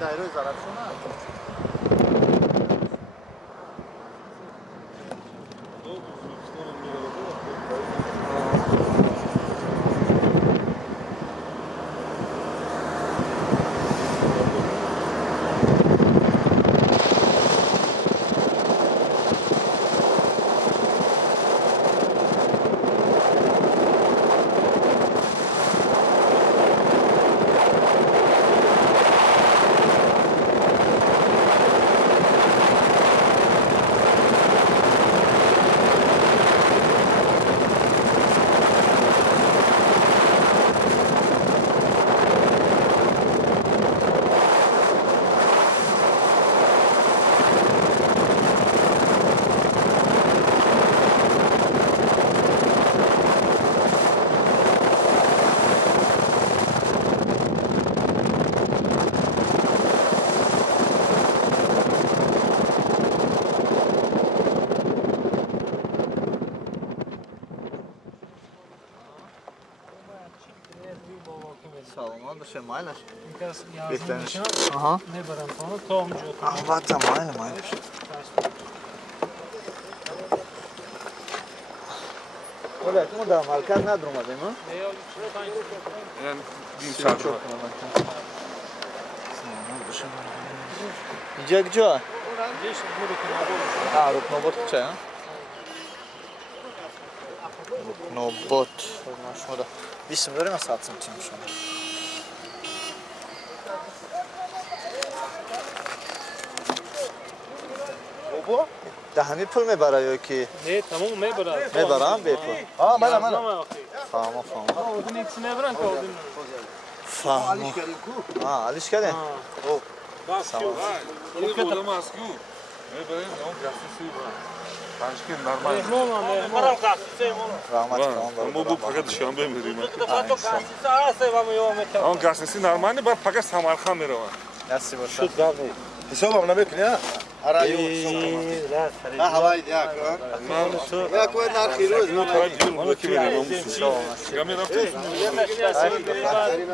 دایره زرافشون مايلش بيتنش اها نبرم خانه تا اونجا البته مايلش ولا تو در مرکز ندارم اومدیم ها یعنی دیم ساعت اینجا کجا رکناباد چه رکناباد شما بیسم داریم از ساعت سمتیم شما دهمی پول میبره یا کی؟ نه تمام میبره میبرم به پول من فهمم اون ایکس میبرن که اون فهمم علیش کردین بس شو این بوده ماسکو میبریم اون گاسیسی تاشکن نرمال مرام قاسیسه رحمت ما بو فقط شنبه میریم قاسیسه اون گاسیسی نرمالی بعد فقط سمرخان میروم دستی باشه حسابم نمیکنی نه هوای دیگه یا کوی نرخی روز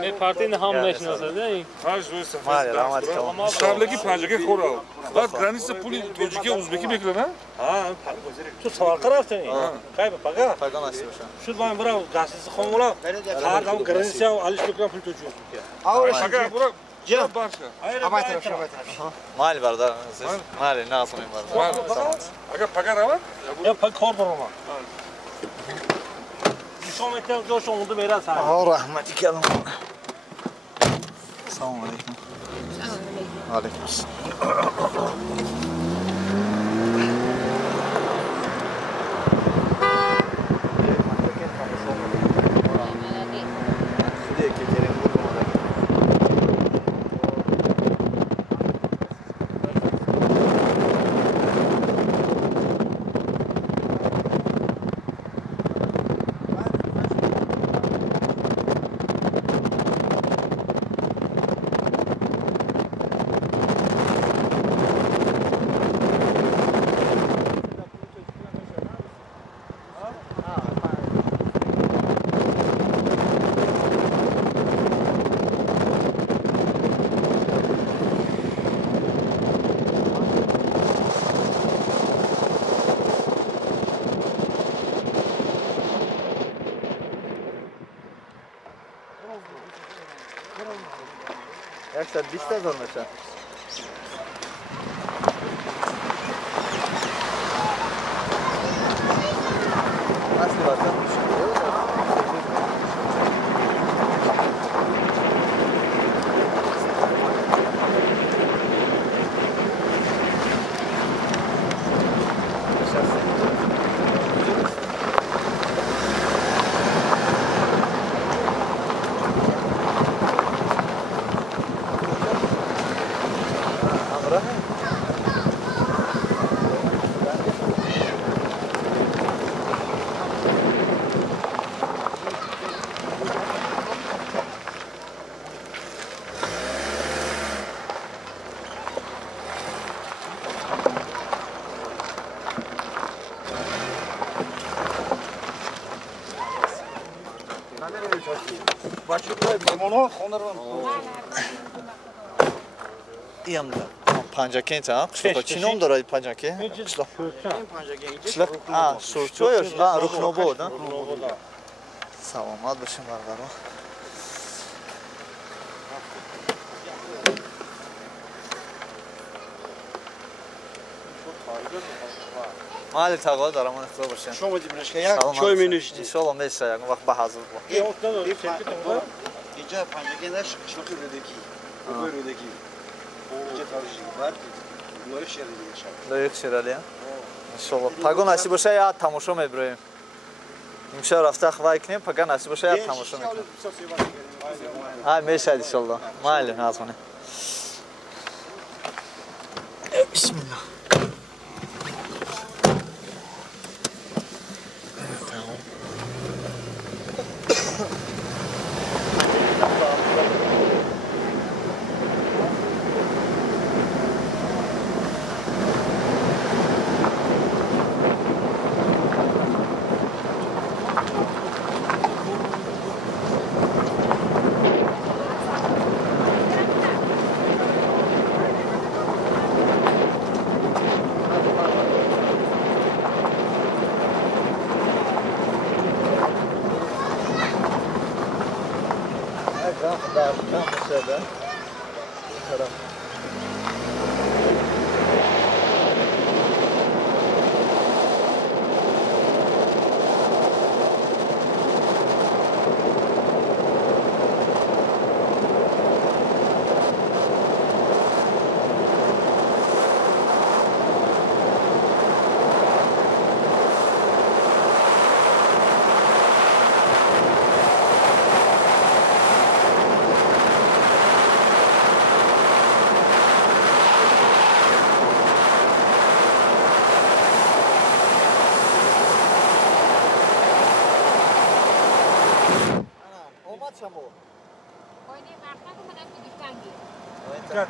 می پارتین هم نشناسه شبلگی پنجگی خورال بعد گرانیس پولی توجیکی ازبکی میکنه نه؟ تو سوالقه رفتنی؟ خیلی پگاه؟ پگاه نستی باشم شد باید برای گاسیس خونولا هر دام گرانیسی هم علیش بکنم پول توجیه پگاه برو Ja, barcha. Amay taraf. Mayli barda. Mayli, nazmim barda. Tamam. Aga pagar avar? Ya pak kor durma. Nişan etten coş oldu beyler sana. Allah rahmet ikelim. Selamun aleyküm. Aleyküm selam. Jak se 200 zormeče? Nasıl varsa? İyiyim de. Pancakent ha? Qishloqqa chinom dora pancaki? Qishloq. Qishloq. Ha, Surchoy, ha, Ruknobod, ha? Salomat bo'lsin barqaror. Mali taqwa daraman iftor bo'lsin. شما دیمش که چای می نوشید. Inshaalloh me'sa, vaqt bahazir bu. اینجا پنجگندش شوخی رودکی. کوی رودکی. اینجا تاریخی бар. نور شهر دیگه شب. Loyiq shirali. Inshaalloh. Pagon nasib bo'lsa ya tamosha mebroyim. Imsha rafta xavay kinim, pagon nasib bo'lsa ya tamosha mekinim. Ha, me'sa inshaalloh. Mayli, nazmane. Bismillah.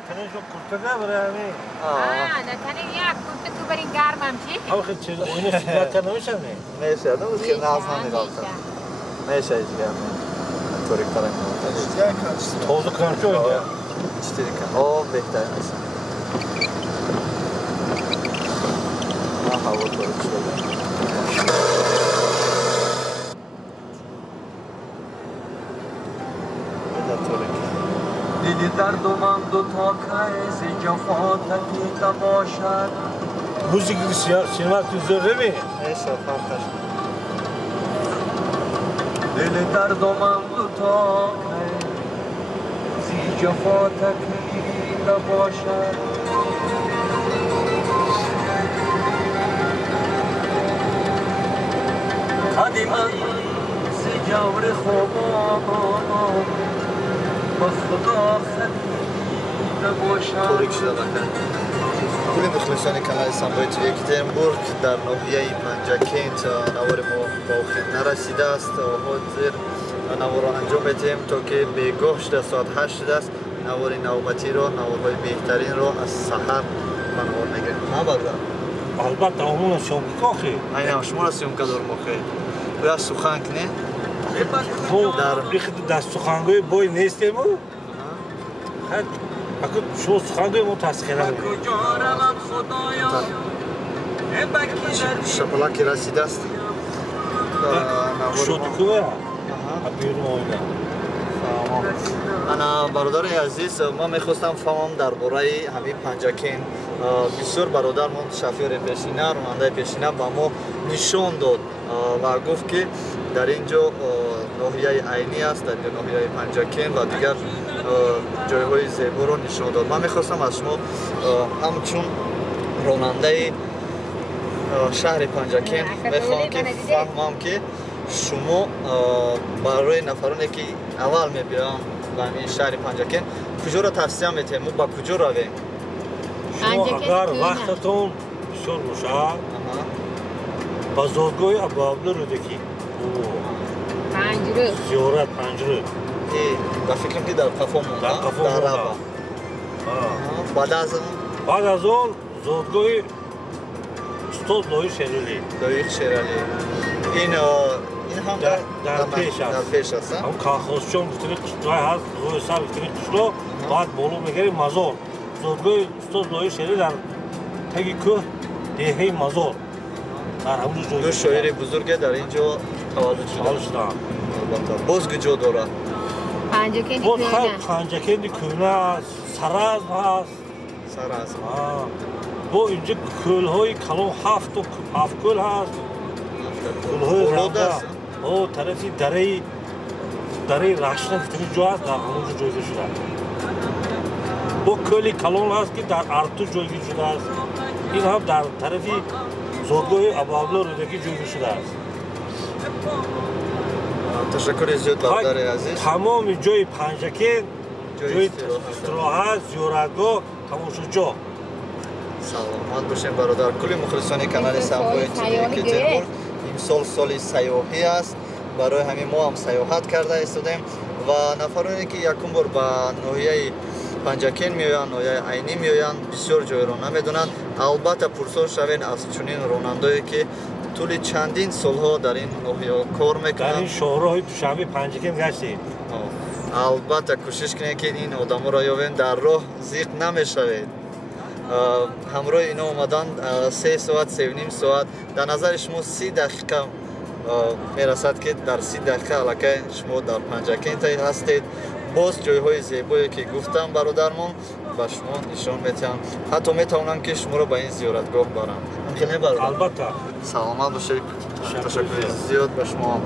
تنه جو kurtardı برای نه تنه یک kurtar تو برین گرمم چی؟ آخه چیز oyunu sigara nemiyorsun ne? Me'sa, da o'zga nazmani qoldi. Me'sa ichgan. To'rik qarang. Tozu kıran şu oyunda. İçtirik. O bekler mesela. Aha, o to'rik şöyle. Ne de to'rik. دل درد و من دو تا کیز جفا تکیده باشد موزیک سینما تو زور نمی؟ ایسا فرقش دل درد و من دو تا کیز جفا تکیده باشد هدی من ز جور خوبان با خدا خدیده باشد طوری کشیده بکن کلی مخلصان کانال سامبای توی اکترنبورگ در ناحیه پنجاکینت نوار ما با خود نرسیده است حاضر نوار را انجام بدهیم تا که بیگاه شده ساعت 8 شده است نوار نوبتی را نوارهای بهترین را از سحر ما نوار نگیریم ها برادر البته همون شام خیلی اینم شما را سیوم کدار مخیر باید سخن کنی در بیخید در سخنگوی بای نیستیم او خد اکو شما سخنگوی ما تسخیره بودیم شپلاکی رسیده است شدی کوه بیرون آیده انا برادر عزیز ما میخواستم فهمم درباره همین پنجاکین بسیار برادرمون شفیع پیشینه راننده پیشینه با ما نشان داد و گفت که در اینجا ناحیه عینی است در ناحیه پنجاکین و دیگر جایهای زیبا رو نشان داد من میخواستم از شما همچون راننده شهر پنجاکین میخوام که فهمم که شما برای نفرانی که اول میبیرن به همین شهر پنجاکین کجا را توصیه میتیم با کجا رویم شما اگر وقتتون بسیار باشه با زادگاه ابوعبدالله رودکی پنجره زیارت پنجره و فکرم که در قفا مونده در قفا مونده. بعد از اون زادگاه استاد لوی شریلی دایق شیرالی این هم در پیش است هم کاخوزچون گفتنی قشتای هست روی سر گفتنی قشتو بعد بولو میگری مزار زادگاه استاد لوی شریلی در تگی که دهه مزار در همون جایی دو شاعر بزرگ در اینجا تولد شده باز کجا داره پنجاکین باز کونه پنجاکین کونه است سراز هست سراز با اینجا کل‌های کلان هفت کل هست کل‌های رنده او طرفی دره رشنه گفتنی جا هست در همونجا جایگاه شده با کلی کلان هست که در ارتوش جایگاه شده است این هم در طرفی زادگاه ابوعبدالله رودکی جایگاه شده است تشکر زیاد برادر عزیز تمام جای پنجاکین جای استراحت زیارتگاه تماشاجو سلامت باشین برادر کلی مخلصان کانال سامبای اکترنبورگ امسال سال سیاحی است برای همین ما هم سیاحت کرده ایستادیم و نفرانی که یکم بار به ناحیه پنجاکین میآیند ناحیه عینی میآیند بسیار جای را نمیدونند البته پرسان شوین از چنین راننده‌ای که طول چندین سالها در این ناحیه کار میکنند در این شهرهای دوشنبه پنجاکین گشتید البته کوشش کنید که این آدما را یابین در راه زیق نمیشوید همراه اینا اومدن 3 ساعت 3.5 ساعت در نظر شما 30 دقیقه میرسد که در 30 دقیقه علاقه شما در پنجاکین هستید باز جایهای زیبایی که گفتم برادرمون به شما نشان میدم حتی میتونم که شما رو به این زیارتگاه برم ممکنه برادر البته سلامت باشید تشکر زیاد به شما